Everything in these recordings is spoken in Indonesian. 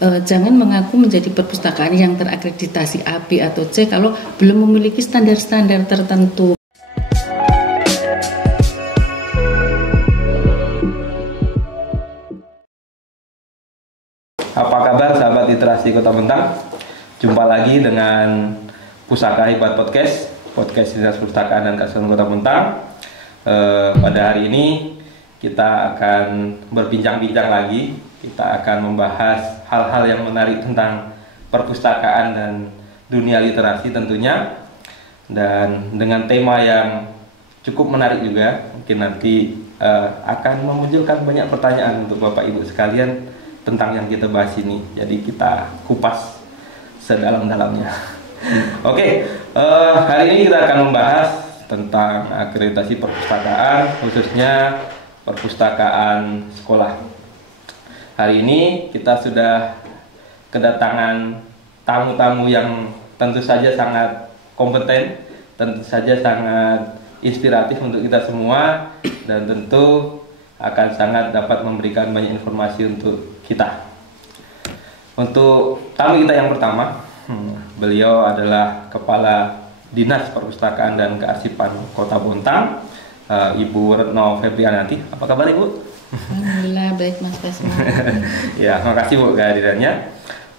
Jangan mengaku menjadi perpustakaan yang terakreditasi A, B, atau C kalau belum memiliki standar-standar tertentu. Apa kabar sahabat literasi Kota Bentang? Jumpa lagi dengan Pusaka Hebat Podcast Dinas Perpustakaan dan Kesehatan Kota Bentang. Pada hari ini kita akan berbincang-bincang lagi. Kita akan membahas hal-hal yang menarik tentang perpustakaan dan dunia literasi tentunya. Dan dengan tema yang cukup menarik juga, mungkin nanti akan memunculkan banyak pertanyaan untuk Bapak Ibu sekalian tentang yang kita bahas ini. Jadi kita kupas sedalam-dalamnya. Oke, hari ini kita akan membahas tentang akreditasi perpustakaan, khususnya perpustakaan sekolah. Hari ini kita sudah kedatangan tamu-tamu yang tentu saja sangat kompeten, tentu saja sangat inspiratif untuk kita semua, dan tentu akan sangat dapat memberikan banyak informasi untuk kita. Untuk tamu kita yang pertama, beliau adalah Kepala Dinas Perpustakaan dan Kearsipan Kota Bontang, Ibu Retno Febrianati. Apa kabar Ibu? Alhamdulillah baik Mas Kasmo. Ya, makasih Bu kehadirannya.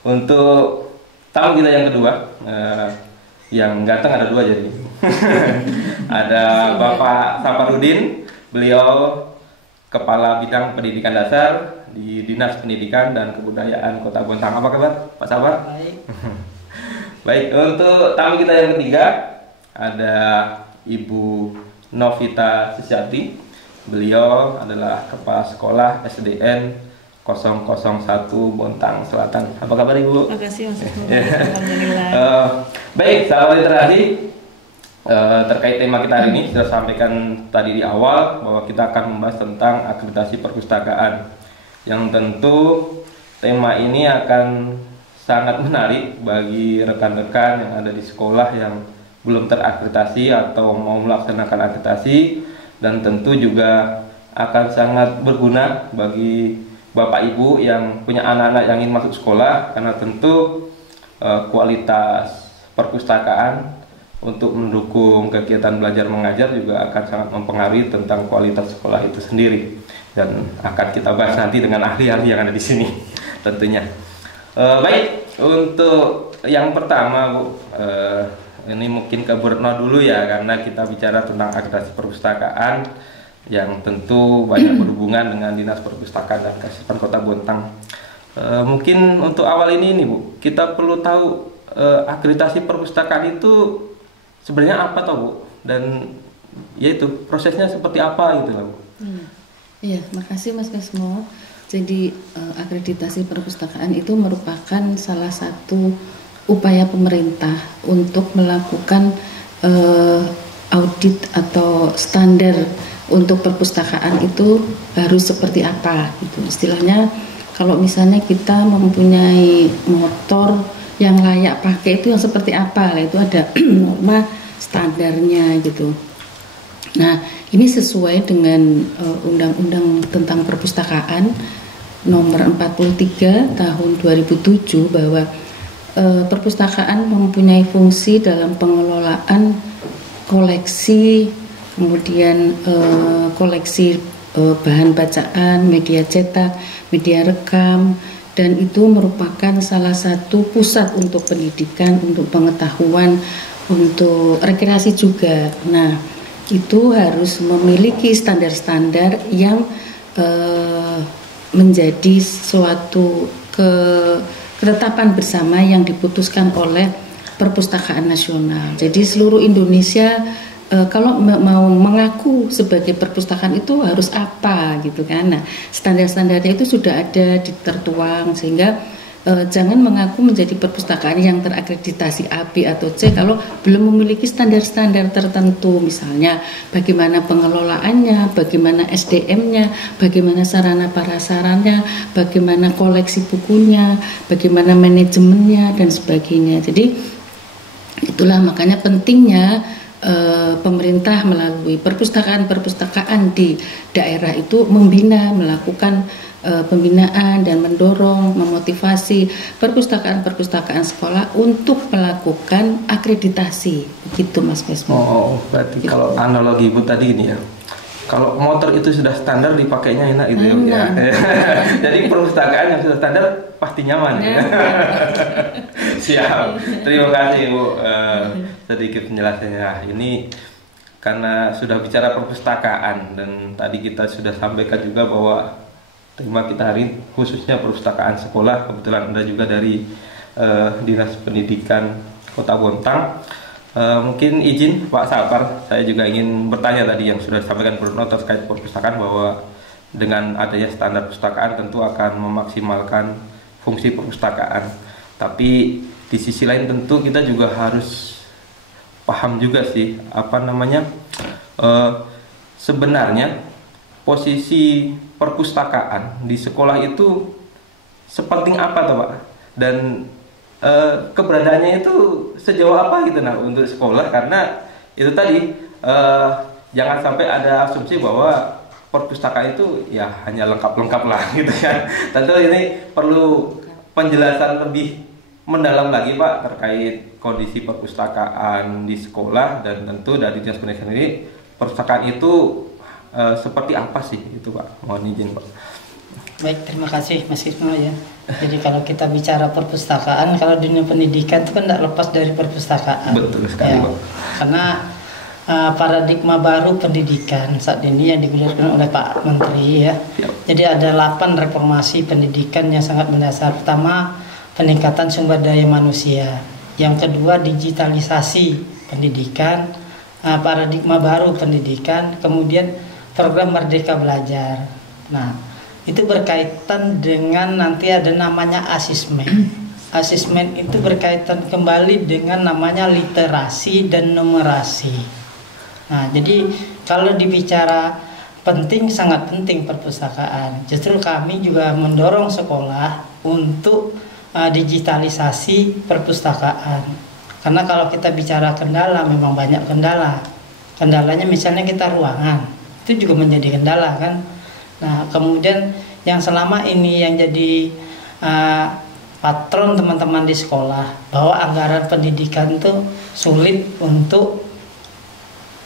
Untuk tamu kita yang kedua, yang ganteng ada dua jadi. Ada Bapak Saparudin, beliau Kepala Bidang Pendidikan Dasar di Dinas Pendidikan dan Kebudayaan Kota Bontang. Apa kabar Pak Sapar? Baik. Baik, untuk tamu kita yang ketiga ada Ibu Novita Susiati. Beliau adalah Kepala Sekolah SDN 001 Bontang Selatan. Apa kabar Ibu? Terima kasih Mas Kasmo. Alhamdulillah. Baik, sahabat literasi, terkait tema kita hari ini sudah sampaikan tadi di awal bahwa kita akan membahas tentang akreditasi perpustakaan, yang tentu tema ini akan sangat menarik bagi rekan-rekan yang ada di sekolah yang belum terakreditasi atau mau melaksanakan akreditasi, dan tentu juga akan sangat berguna bagi Bapak Ibu yang punya anak-anak yang ingin masuk sekolah, karena tentu kualitas perpustakaan untuk mendukung kegiatan belajar mengajar juga akan sangat mempengaruhi tentang kualitas sekolah itu sendiri, dan akan kita bahas nanti dengan ahli-ahli yang ada di sini tentunya. Baik, untuk yang pertama Bu, ini mungkin ke Bu Retno dulu ya, karena kita bicara tentang akreditasi perpustakaan yang tentu banyak berhubungan dengan Dinas Perpustakaan dan Kearsipan Kota Bontang. Mungkin untuk awal ini nih Bu, kita perlu tahu akreditasi perpustakaan itu sebenarnya apa toh Bu, dan yaitu prosesnya seperti apa gitu Bu. Iya, makasih Mas Kasmo. Jadi akreditasi perpustakaan itu merupakan salah satu upaya pemerintah untuk melakukan audit atau standar untuk perpustakaan itu harus seperti apa gitu. Istilahnya kalau misalnya kita mempunyai motor yang layak pakai itu yang seperti apa, itu ada norma standarnya gitu. Nah, ini sesuai dengan Undang-Undang tentang Perpustakaan nomor 43 tahun 2007 bahwa perpustakaan mempunyai fungsi dalam pengelolaan koleksi, kemudian koleksi bahan bacaan, media cetak, media rekam, dan itu merupakan salah satu pusat untuk pendidikan, untuk pengetahuan, untuk rekreasi juga. Nah, itu harus memiliki standar-standar yang menjadi suatu ketetapan bersama yang diputuskan oleh Perpustakaan Nasional. Jadi seluruh Indonesia kalau mau mengaku sebagai perpustakaan itu harus apa gitu kan. Nah, standar-standarnya itu sudah ada tertuang, sehingga jangan mengaku menjadi perpustakaan yang terakreditasi A, B, atau C kalau belum memiliki standar-standar tertentu. Misalnya bagaimana pengelolaannya, bagaimana SDM-nya, bagaimana sarana prasarana, bagaimana koleksi bukunya, bagaimana manajemennya, dan sebagainya. Jadi itulah makanya pentingnya pemerintah melalui perpustakaan-perpustakaan di daerah itu melakukan pembinaan dan mendorong, memotivasi perpustakaan-perpustakaan sekolah untuk melakukan akreditasi, begitu Mas Vesmo. Oh, berarti gitu. Kalau analogi Ibu tadi ini ya, kalau motor itu sudah standar dipakainya enak gitu ya. Jadi perpustakaan yang sudah standar pasti nyaman ya. Siap. Terima kasih Bu sedikit penjelasannya. Nah, ini karena sudah bicara perpustakaan dan tadi kita sudah sampaikan juga bahwa tema kita hari ini khususnya perpustakaan sekolah. Kebetulan ada juga dari Dinas Pendidikan Kota Bontang. Mungkin izin Pak Sapar, saya juga ingin bertanya tadi yang sudah disampaikan Bu Retno terkait perpustakaan, bahwa dengan adanya standar perpustakaan tentu akan memaksimalkan fungsi perpustakaan. Tapi di sisi lain tentu kita juga harus paham juga sih sebenarnya posisi perpustakaan di sekolah itu sepenting apa tuh Pak? Dan keberadaannya itu sejauh apa gitu untuk sekolah, karena itu tadi jangan sampai ada asumsi bahwa perpustakaan itu ya hanya lengkap-lengkap lah gitu kan. Tentu ini perlu penjelasan lebih mendalam lagi Pak terkait kondisi perpustakaan di sekolah, dan tentu dari Dinas Pendidikan ini perpustakaan itu seperti apa sih itu Pak? Mohon izin Pak. Baik, terima kasih Mas Ismo ya. Jadi kalau kita bicara perpustakaan, kalau dunia pendidikan itu kan tidak lepas dari perpustakaan. Betul sekali ya. Pak. Karena paradigma baru pendidikan saat ini yang digunakan oleh Pak Menteri ya. Jadi ada 8 reformasi pendidikan yang sangat mendasar. Pertama, peningkatan sumber daya manusia. Yang kedua, digitalisasi pendidikan, paradigma baru pendidikan. Kemudian program Merdeka Belajar. Nah, itu berkaitan dengan nanti ada namanya asesmen. Asesmen itu berkaitan kembali dengan namanya literasi dan numerasi. Nah, jadi kalau dibicara penting, sangat penting perpustakaan. Justru kami juga mendorong sekolah untuk digitalisasi perpustakaan. Karena kalau kita bicara kendala, memang banyak kendala. Kendalanya misalnya kita ruangan, itu juga menjadi kendala kan. Nah, kemudian yang selama ini yang jadi patron teman-teman di sekolah, bahwa anggaran pendidikan itu sulit untuk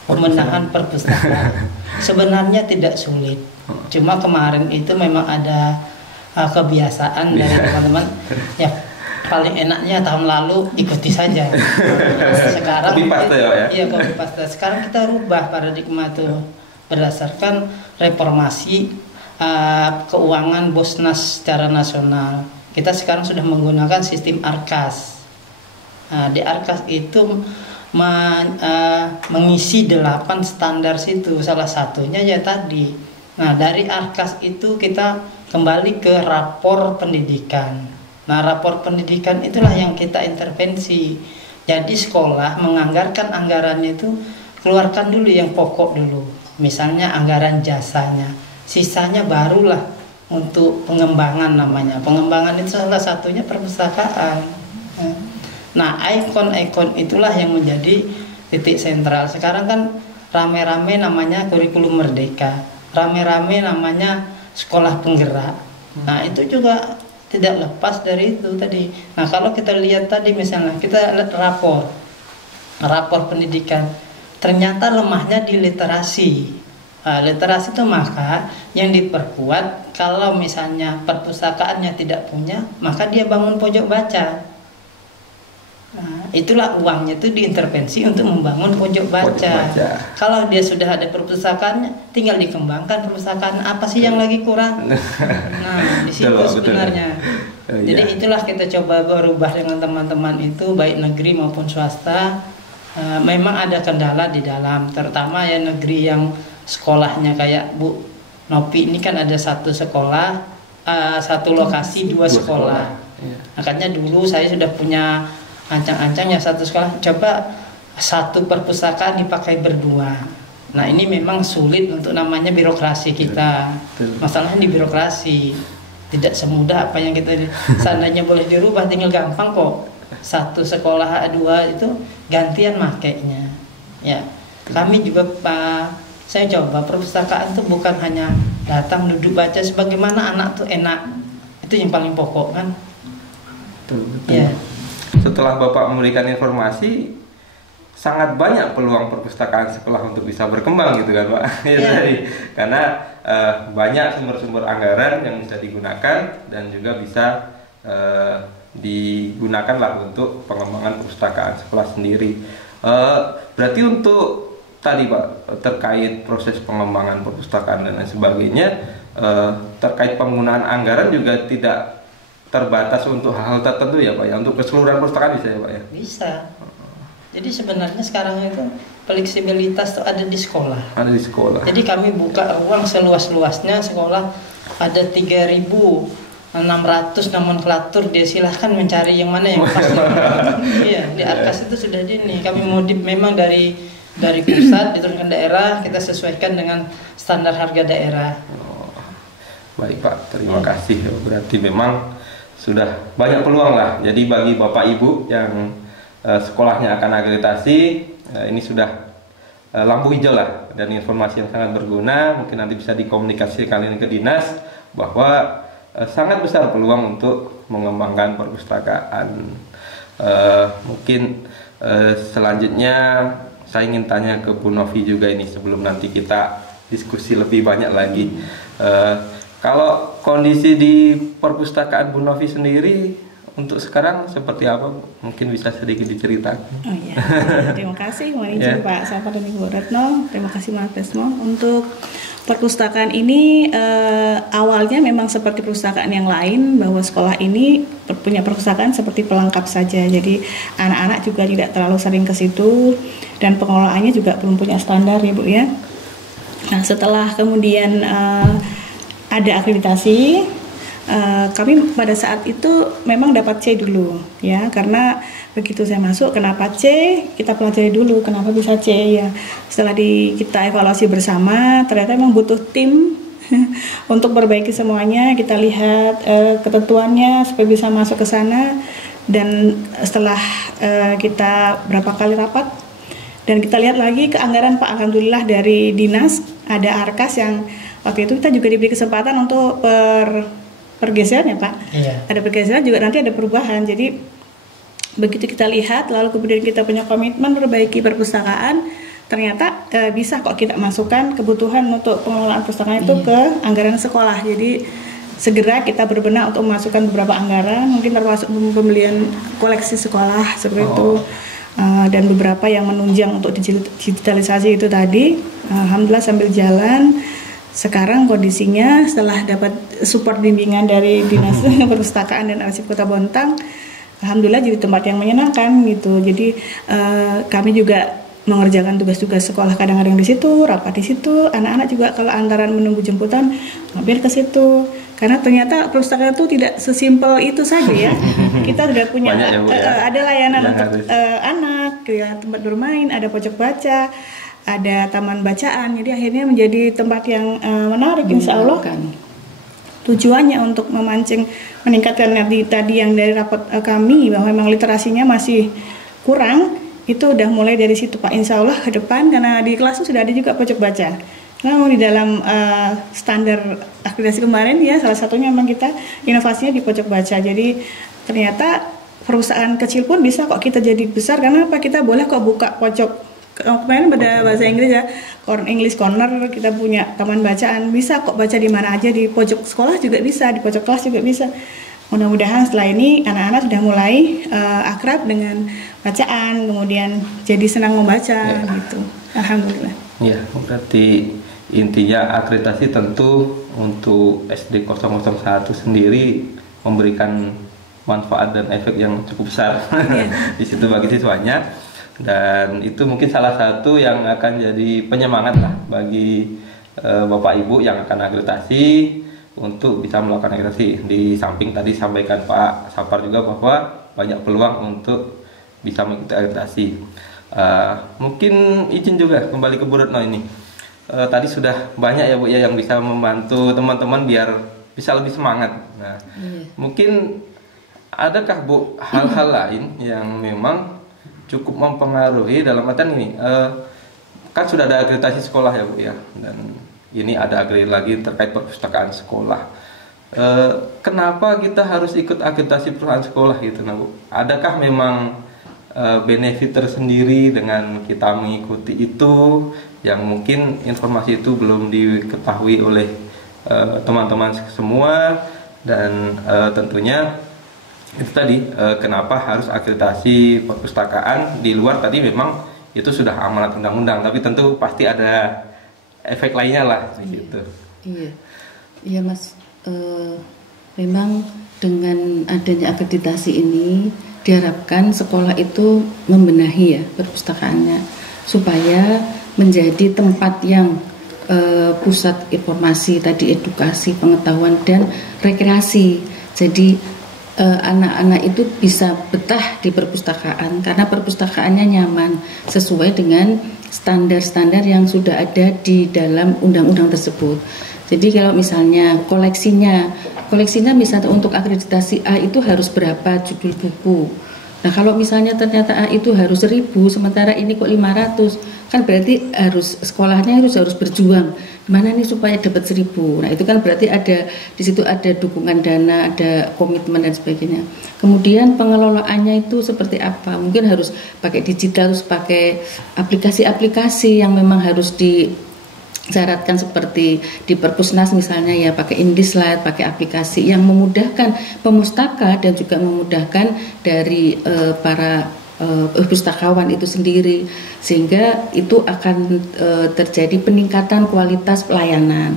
pemenahan perpustakaan. Sebenarnya tidak sulit, cuma kemarin itu memang ada kebiasaan dari teman-teman ya, paling enaknya tahun lalu ikuti saja. Sekarang copy paste. Sekarang kita rubah paradigma itu berdasarkan reformasi keuangan Bosnas secara nasional. Kita sekarang sudah menggunakan sistem Arkas. Di Arkas itu mengisi 8 standar situ, salah satunya ya tadi. Nah, dari Arkas itu kita kembali ke rapor pendidikan. Nah, rapor pendidikan itulah yang kita intervensi. Jadi sekolah menganggarkan anggarannya itu keluarkan dulu yang pokok dulu. Misalnya anggaran jasanya. Sisanya barulah untuk pengembangan namanya. Pengembangan itu salah satunya perpustakaan. Nah, ikon-ikon itulah yang menjadi titik sentral. Sekarang kan rame-rame namanya kurikulum merdeka. Rame-rame namanya sekolah penggerak. Nah, itu juga tidak lepas dari itu tadi. Nah, kalau kita lihat tadi misalnya kita lihat rapor pendidikan, ternyata lemahnya di literasi. Literasi itu maka yang diperkuat, kalau misalnya perpustakaannya tidak punya, maka dia bangun pojok baca. Nah, itulah uangnya itu diintervensi untuk membangun pojok baca. Kalau dia sudah ada perpustakaannya, tinggal dikembangkan perpustakaan apa sih yang lagi kurang. Nah, di situ sebenarnya. Jadi itulah kita coba berubah dengan teman-teman itu, baik negeri maupun swasta. Memang ada kendala di dalam, terutama ya negeri yang sekolahnya kayak Bu Nopi ini kan ada satu sekolah, satu lokasi 2 sekolah. Makanya dulu saya sudah punya ancang-ancang ya satu sekolah coba satu perpustakaan dipakai berdua. Nah, ini memang sulit untuk namanya birokrasi kita. Masalahnya di birokrasi tidak semudah apa yang kita seandainya boleh dirubah tinggal gampang kok. Satu sekolah 2 itu gantian makainya. Ya, kami juga saya coba perpustakaan itu bukan hanya datang duduk baca, sebagaimana anak tuh enak, itu yang paling pokok kan. Betul. Ya. Setelah Bapak memberikan informasi, sangat banyak peluang perpustakaan sekolah untuk bisa berkembang gitu kan Pak. Karena banyak sumber-sumber anggaran yang bisa digunakan dan juga bisa digunakan lah untuk pengembangan perpustakaan sekolah sendiri. Berarti untuk tadi Pak, terkait proses pengembangan perpustakaan dan lain sebagainya, terkait penggunaan anggaran juga tidak terbatas untuk hal-hal tertentu ya Pak ya, untuk keseluruhan perpustakaan bisa ya Pak ya? Bisa. Jadi sebenarnya sekarang itu fleksibilitas tuh ada di sekolah. Ada di sekolah. Jadi kami buka ruang seluas-luasnya, sekolah ada 3.600 nomenklatur, dia silahkan mencari yang mana yang pas. Iya, di Arkas itu sudah ini. Kami modif memang dari pusat diturunkan daerah, kita sesuaikan dengan standar harga daerah. Baik Pak, terima kasih. Berarti memang sudah banyak peluang lah. Jadi bagi Bapak Ibu yang sekolahnya akan akreditasi, ini sudah lampu hijau lah, dan informasi yang sangat berguna. Mungkin nanti bisa dikomunikasikan ini ke dinas bahwa sangat besar peluang untuk mengembangkan perpustakaan. Mungkin selanjutnya saya ingin tanya ke Bu Novi juga ini, sebelum nanti kita diskusi lebih banyak lagi. Kalau kondisi di perpustakaan Bu Novi sendiri untuk sekarang seperti apa? Mungkin bisa sedikit diceritakan. Oh iya, terima kasih mohon izin Pak Sapar dan Ibu Retno. Terima kasih Mas Desmond. Untuk perpustakaan ini awalnya memang seperti perpustakaan yang lain, bahwa sekolah ini punya perpustakaan seperti pelengkap saja. Jadi anak-anak juga tidak terlalu sering ke situ, dan pengelolaannya juga belum punya standar ya Bu ya. Nah setelah kemudian ada akreditasi, kami pada saat itu memang dapat C dulu ya, karena begitu saya masuk, kenapa C, kita pelajari dulu kenapa bisa C ya. Setelah kita evaluasi bersama, ternyata memang butuh tim untuk perbaiki semuanya. Kita lihat ketentuannya supaya bisa masuk ke sana, dan setelah kita berapa kali rapat dan kita lihat lagi ke anggaran Pak, alhamdulillah dari dinas ada Arkas yang waktu itu kita juga diberi kesempatan untuk pergeseran ya Pak. Iya. Ada pergeseran juga, nanti ada perubahan. Jadi begitu kita lihat, lalu kemudian kita punya komitmen perbaiki perpustakaan, ternyata bisa kok kita masukkan kebutuhan untuk pengelolaan perpustakaan itu ke anggaran sekolah. Jadi segera kita berbenah untuk memasukkan beberapa anggaran, mungkin termasuk pembelian koleksi sekolah seperti itu, dan beberapa yang menunjang untuk digitalisasi itu tadi. Alhamdulillah sambil jalan. Sekarang kondisinya setelah dapat support bimbingan dari Dinas Perpustakaan dan Arsip Kota Bontang, alhamdulillah jadi tempat yang menyenangkan gitu. Jadi kami juga mengerjakan tugas-tugas sekolah kadang-kadang di situ, rapat di situ. Anak-anak juga kalau antaran menunggu jemputan mampir ke situ. Karena ternyata perpustakaan itu tidak sesimpel itu saja ya. Kita sudah punya ada layanan untuk anak, ya, tempat bermain, ada pojok baca, ada taman bacaan. Jadi akhirnya menjadi tempat yang menarik, insya Allah. Tujuannya untuk memancing, meningkatkan tadi yang dari rapat kami bahwa memang literasinya masih kurang. Itu udah mulai dari situ Pak, insya Allah ke depan, karena di kelas itu sudah ada juga pojok baca. Namun di dalam standar akreditasi kemarin ya, salah satunya memang kita inovasinya di pojok baca. Jadi ternyata perusahaan kecil pun bisa kok kita jadi besar, karena apa, kita boleh kok buka pojok. Kemarin pada bahasa Inggris ya, English Corner, kita punya taman bacaan, bisa kok baca di mana aja, di pojok sekolah juga bisa, di pojok kelas juga bisa. Mudah-mudahan setelah ini anak-anak sudah mulai akrab dengan bacaan, kemudian jadi senang membaca gitu. Alhamdulillah. Ya, berarti intinya akreditasi tentu untuk SD 001 sendiri memberikan manfaat dan efek yang cukup besar di situ bagi siswanya. Dan itu mungkin salah satu yang akan jadi penyemangat lah bagi Bapak Ibu yang akan akreditasi untuk bisa melakukan akreditasi. Di samping tadi sampaikan Pak Sapar juga bahwa banyak peluang untuk bisa mengikuti akreditasi. Mungkin izin juga kembali ke Bu Retno ini. Tadi sudah banyak ya Bu ya yang bisa membantu teman-teman biar bisa lebih semangat. Nah, mungkin adakah Bu hal-hal lain yang memang cukup mempengaruhi dalam artian ini kan sudah ada akreditasi sekolah ya Bu ya, dan ini ada upgrade lagi terkait perpustakaan sekolah. Kenapa kita harus ikut akreditasi perusahaan sekolah gitu, nah Bu? Adakah memang benefit tersendiri dengan kita mengikuti itu, yang mungkin informasi itu belum diketahui oleh teman-teman semua, dan tentunya itu tadi kenapa harus akreditasi perpustakaan di luar tadi memang itu sudah amanat undang-undang, tapi tentu pasti ada efek lainnya lah gitu. Iya Mas, memang dengan adanya akreditasi ini diharapkan sekolah itu membenahi ya perpustakaannya supaya menjadi tempat yang pusat informasi tadi, edukasi, pengetahuan dan rekreasi. Jadi anak-anak itu bisa betah di perpustakaan karena perpustakaannya nyaman sesuai dengan standar-standar yang sudah ada di dalam undang-undang tersebut. Jadi kalau misalnya koleksinya misalnya untuk akreditasi A itu harus berapa judul buku. Nah kalau misalnya ternyata A itu harus 1000 sementara ini kok 500, kan berarti sekolahnya harus berjuang gimana nih supaya dapat 1000. Nah itu kan berarti di situ ada dukungan dana, ada komitmen dan sebagainya. Kemudian pengelolaannya itu seperti apa? Mungkin harus pakai digital, harus pakai aplikasi-aplikasi yang memang harus disyaratkan seperti di Perpusnas misalnya ya, pakai InDisLite, pakai aplikasi yang memudahkan pemustaka dan juga memudahkan dari para pustakawan itu sendiri, sehingga itu akan terjadi peningkatan kualitas pelayanan.